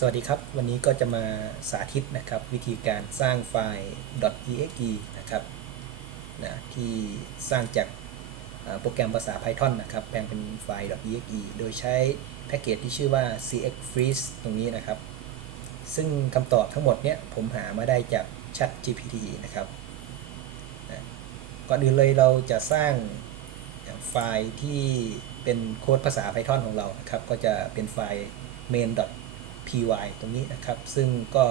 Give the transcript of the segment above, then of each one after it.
สวัสดีครับ วันนี้ก็จะมาสาธิตนะครับ วิธีการสร้างไฟล์ .exe นะครับนะที่สร้างจากโปรแกรมภาษา Python นะครับ แปลงเป็นไฟล์ .exe โดยใช้แพ็กเกจที่ชื่อว่า cxfreeze ตรงนี้นะครับ ซึ่งคำตอบทั้งหมดเนี้ยผมหามาได้จาก Chat GPT นะครับนะก่อนอื่นเลยเราจะสร้างไฟล์ที่เป็นโค้ดภาษา Python ของเรานะครับ ก็จะเป็นไฟล์ main py ตรงนี้นะครับ ซึ่งก็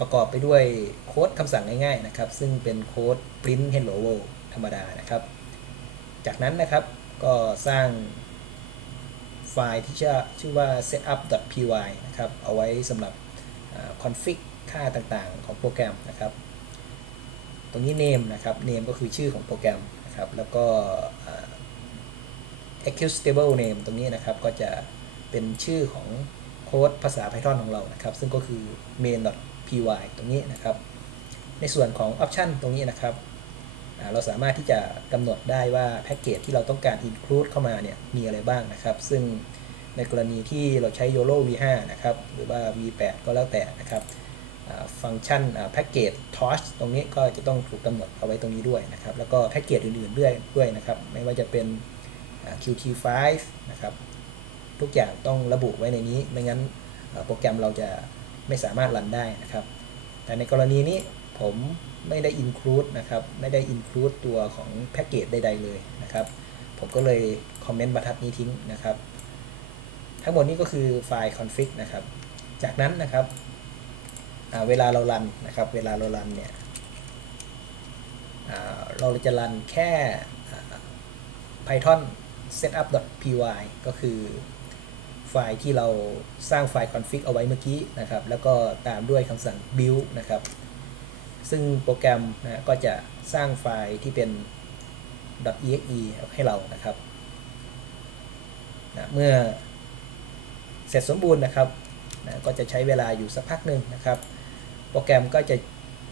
ประกอบไปด้วยโค้ดคำสั่งง่ายๆนะครับ ซึ่งเป็นโค้ด print hello world ธรรมดานะครับ จากนั้นนะครับก็สร้างไฟล์ที่ชื่อว่า setup.py นะครับ เอาไว้สำหรับอ่า config ค่าต่างๆ ของโปรแกรมนะครับ ตรงนี้ name นะครับ name ก็คือชื่อของโปรแกรมนะครับ แล้วก็ executable name ตรงนี้นะครับ ก็จะเป็นชื่อของ โค้ดภาษา Python ของเรานะครับ ซึ่งก็คือ main.py ตรงนี้นะครับ ในส่วนของ option ตรงนี้นะครับเราสามารถที่จะกำหนดได้ว่าแพ็กเกจที่เราต้องการ include เข้ามาเนี่ยมีอะไรบ้างนะครับ ซึ่งในกรณีที่เราใช้ YOLO v5 นะครับ หรือว่า v8 ก็แล้วแต่นะครับฟังก์ชันแพ็กเกจ torch ตรงนี้ก็จะต้องถูกกำหนดเอาไว้ตรงนี้ด้วยนะครับ แล้วก็แพ็กเกจอื่นๆด้วยด้วยนะครับ ไม่ว่าจะเป็น Qt5 นะครับ ทุกอย่างต้องระบุไว้ในนี้ ไม่งั้นโปรแกรมเราจะไม่สามารถรันได้นะครับ แต่ในกรณีนี้ผมไม่ได้ include นะครับ ไม่ได้ include ตัวของแพ็กเกจใดๆเลยนะครับ ผมก็เลยคอมเมนต์บรรทัดนี้ทิ้งนะครับ ทั้งหมดนี้ก็คือไฟล์ config นะครับ จากนั้นนะครับเวลาเรารันนะครับ เวลาเรารันเนี่ยเราจะรันแค่อ่า python setup.py ก็คือ ไฟล์ที่เราสร้างไฟล์ config เอาไว้เมื่อกี้นะครับ แล้วก็ตามด้วยคำสั่ง build นะครับ ซึ่งโปรแกรมนะก็จะสร้างไฟล์ที่เป็น .exe ให้เรานะครับนะเมื่อเสร็จสมบูรณ์นะครับนะก็จะใช้เวลาอยู่สักพักหนึ่งนะครับ โปรแกรมก็จะ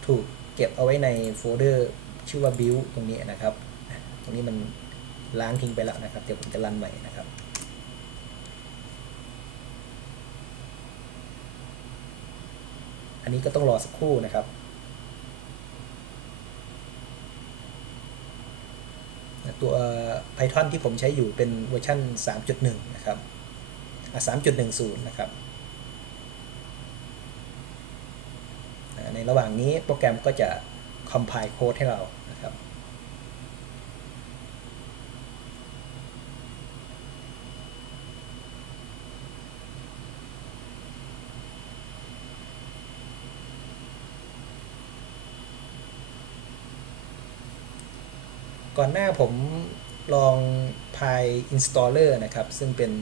ถูกเก็บเอาไว้ในโฟลเดอร์ชื่อว่า build ตรงนี้นะครับ ตรงนี้มันล้างทิ้งไปแล้วนะครับ เดี๋ยวผมจะรันใหม่นะครับ นนี้ก็ต้องรอสักครู่นะครับตัว Python ที่ผมใช้อยู่เป็นเวอร์ชัน3.1 นะครับอะ3.10 นะครับ ในระหว่างนี้โปรแกรมก็จะ compile code ให้เรานะครับ ก่อนหน้าผมลอง Pi Installer นะครับ ซึ่งเป็น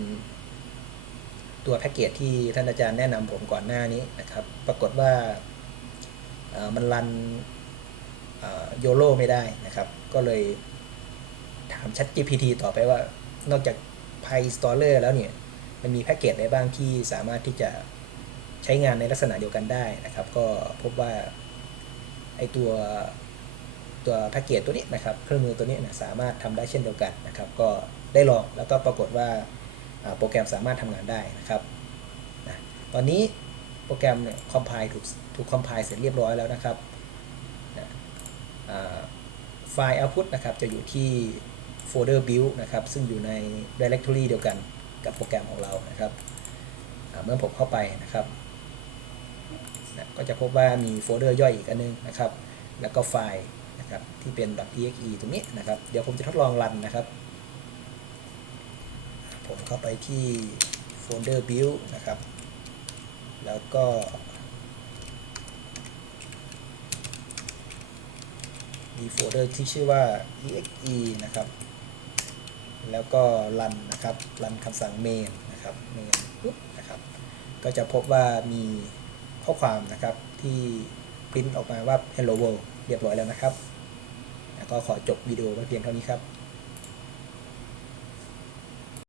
ตัวแพ็กเกจที่ท่านอาจารย์แนะนำผมก่อนหน้านี้นะครับ ปรากฏว่ามันรันโยโ o ไม่ได้นะครับ ก็เลยถาม Chat GPT ต่อไปว่านอกจาก Pi Installer แล้วเนี่ย มันมีแพ็กเกจอะไรบ้างที่สามารถที่จะใช้งานในลักษณะเดียวกันได้นะครับ ก็พบว่าไอตัว ตัวแพ็กเกจตัวนี้นะครับเครื่องมือตัวนี้นะสามารถทำได้เช่นเดียวกันนะครับก็ได้ลองแล้วก็ปรากฏว่าโปรแกรมสามารถทำงานได้นะครับนะตอนนี้โปรแกรมเนี่ยคอมไพล์ถูกถูกคอมไพล์เสร็จเรียบร้อยแล้วนะครับนะไฟล์ output นะครับจะอยู่ที่โฟลเดอร์ build นะครับซึ่งอยู่ใน directory เดียวกันกับโปรแกรมของเรานะครับเมื่อผมเข้าไปนะครับนะก็จะพบว่ามีโฟลเดอร์ย่อยอีกอันนึงนะครับ แล้วก็ไฟล์ นะครับที่เป็น .exe ตรงนี้นะครับเดี๋ยวผมจะทดลองรันนะครับ ผมเข้าไปที่โฟลเดอร์ build นะครับ แล้วก็มีโฟลเดอร์ที่ชื่อว่า exe นะครับ แล้วก็รันนะครับ รันคำสั่ง main นะครับ main ปุ๊บนะครับ ก็จะพบว่ามีข้อความนะครับที่พิมพ์ออกมาว่า hello world เรียบร้อยแล้วนะครับ แล้วก็ขอจบวิดีโอไว้เพียงเท่านี้ครับ